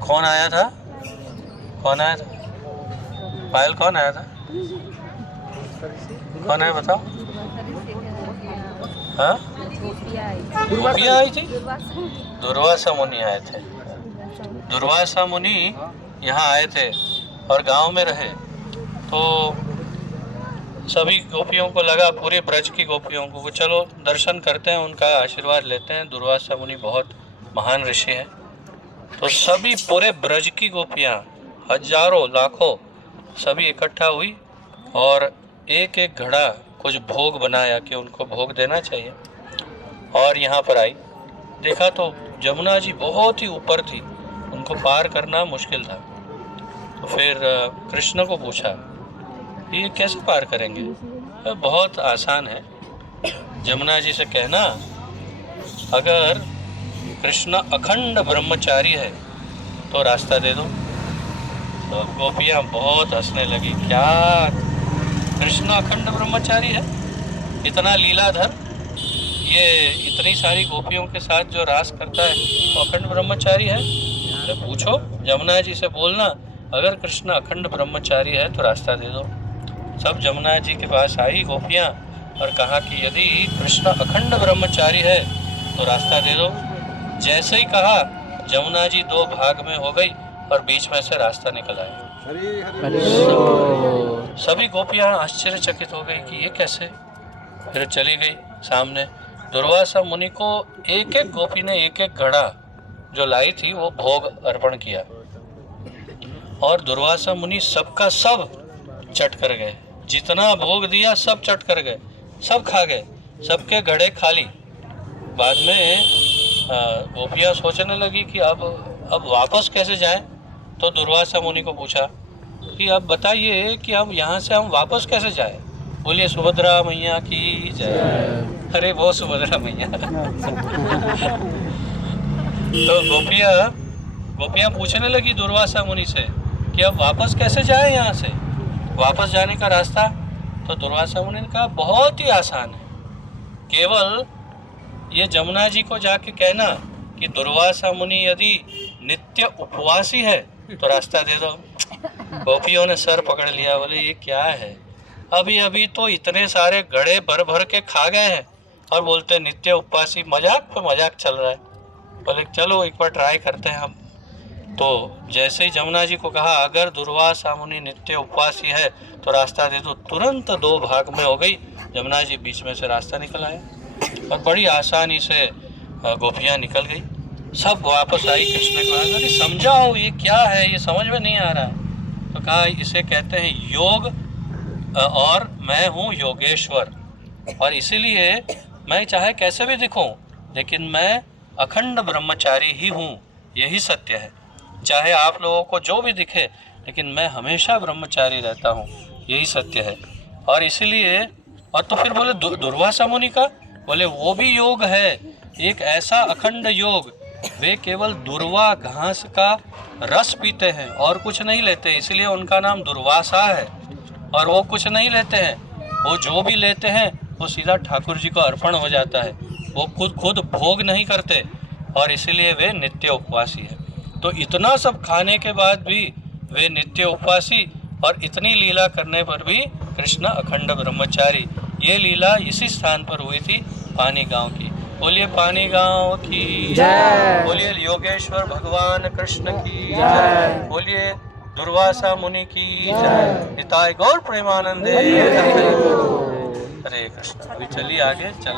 कौन आया था? कौन आया था? पायल कौन आया था? कौन है बताओ? हाँ, गोपियाँ आई थी। दुर्वासा मुनि आए थे। दुर्वासा मुनि यहाँ आए थे और गांव में रहे तो सभी गोपियों को लगा, पूरे ब्रज की गोपियों को, चलो दर्शन करते हैं, उनका आशीर्वाद लेते हैं। दुर्वासा मुनि बहुत महान ऋषि हैं। तो सभी पूरे ब्रज की गोपियाँ, हजारों लाखों, सभी इकट्ठा हुई और एक एक घड़ा कुछ भोग बनाया कि उनको भोग देना चाहिए। और यहाँ पर आई, देखा तो जमुना जी बहुत ही ऊपर थी, उनको पार करना मुश्किल था। तो फिर कृष्ण को पूछा ये कैसे पार करेंगे? बहुत आसान है, जमुना जी से कहना अगर कृष्ण अखंड ब्रह्मचारी है तो रास्ता दे दो। तो गोपियाँ बहुत हंसने लगी, क्या कृष्ण अखंड ब्रह्मचारी है? इतना लीलाधर, ये इतनी सारी गोपियों के साथ जो रास करता है तो अखंड ब्रह्मचारी है? तो पूछो जमुना जी से, बोलना अगर कृष्ण अखंड ब्रह्मचारी है तो रास्ता दे दो। सब जमुना जी के पास आई गोपियाँ और कहा कि यदि कृष्ण अखंड ब्रह्मचारी है तो रास्ता दे दो। जैसे ही कहा जमुना जी दो भाग में हो गई और बीच में से रास्ता निकल आया। सभी गोपियाँ आश्चर्यचकित हो गई कि ये कैसे। फिर चली गई सामने। दुर्वासा मुनि को एक एक गोपी ने एक एक घड़ा जो लाई थी वो भोग अर्पण किया और दुर्वासा मुनि सबका सब चट कर गए। जितना भोग दिया सब चट कर गए, सब खा गए, सबके घड़े खाली। बाद में गोपियाँ सोचने लगी कि अब वापस कैसे जाएं। तो दुर्वासा मुनि को पूछा कि अब बताइए कि अब यहाँ से हम वापस कैसे जाएं। बोलिए सुभद्रा मैया की जय। अरे वो सुभद्रा मैया। तो गोपियाँ पूछने लगी दुर्वासा मुनि से कि अब वापस कैसे जाएं यहाँ से, वापस जाने का रास्ता। तो दुर्वासा मुनि ने कहा बहुत ही आसान है, केवल ये जमुना जी को जाके कहना कि दुर्वासा मुनि यदि नित्य उपवासी है तो रास्ता दे दो। गोपियों ने सर पकड़ लिया, बोले ये क्या है, अभी अभी तो इतने सारे घड़े भर भर के खा गए हैं और बोलते नित्य उपवासी। मजाक पे मजाक चल रहा है। बोले चलो एक बार ट्राई करते हैं हम। तो जैसे ही जमुना जी को कहा अगर दुर्वासा मुनि नित्य उपवासी है तो रास्ता दे दो, तुरंत दो भाग में हो गई। जमुना जी बीच में से रास्ता निकल आया और बड़ी आसानी से गोपियाँ निकल गई। सब वापस आई, कृष्ण को कहा कि समझाओ ये क्या है, ये समझ में नहीं आ रहा है। तो कहा इसे कहते हैं योग और मैं हूँ योगेश्वर, और इसीलिए मैं चाहे कैसे भी दिखूं लेकिन मैं अखंड ब्रह्मचारी ही हूँ, यही सत्य है। चाहे आप लोगों को जो भी दिखे लेकिन मैं हमेशा ब्रह्मचारी रहता हूँ, यही सत्य है। और इसीलिए और तो फिर बोले दुर्वासा मुनि का, बोले वो भी योग है, एक ऐसा अखंड योग, वे केवल दुर्वा घास का रस पीते हैं और कुछ नहीं लेते, इसलिए उनका नाम दुर्वासा है। और वो कुछ नहीं लेते हैं, वो जो भी लेते हैं वो सीधा ठाकुर जी को अर्पण हो जाता है। वो खुद भोग नहीं करते और इसीलिए वे नित्य उपवासी है। तो इतना सब खाने के बाद भी वे नित्य उपवासी और इतनी लीला करने पर भी कृष्ण अखंड ब्रह्मचारी। ये लीला इसी स्थान पर हुई थी, पानी गांव की। बोलिए पानी गांव की जय। बोलिए योगेश्वर भगवान कृष्ण की जय। बोलिए दुर्वासा मुनि की जय। निताय गौर प्रेमानंदे। हरे कृष्ण। अभी चलिए आगे चले।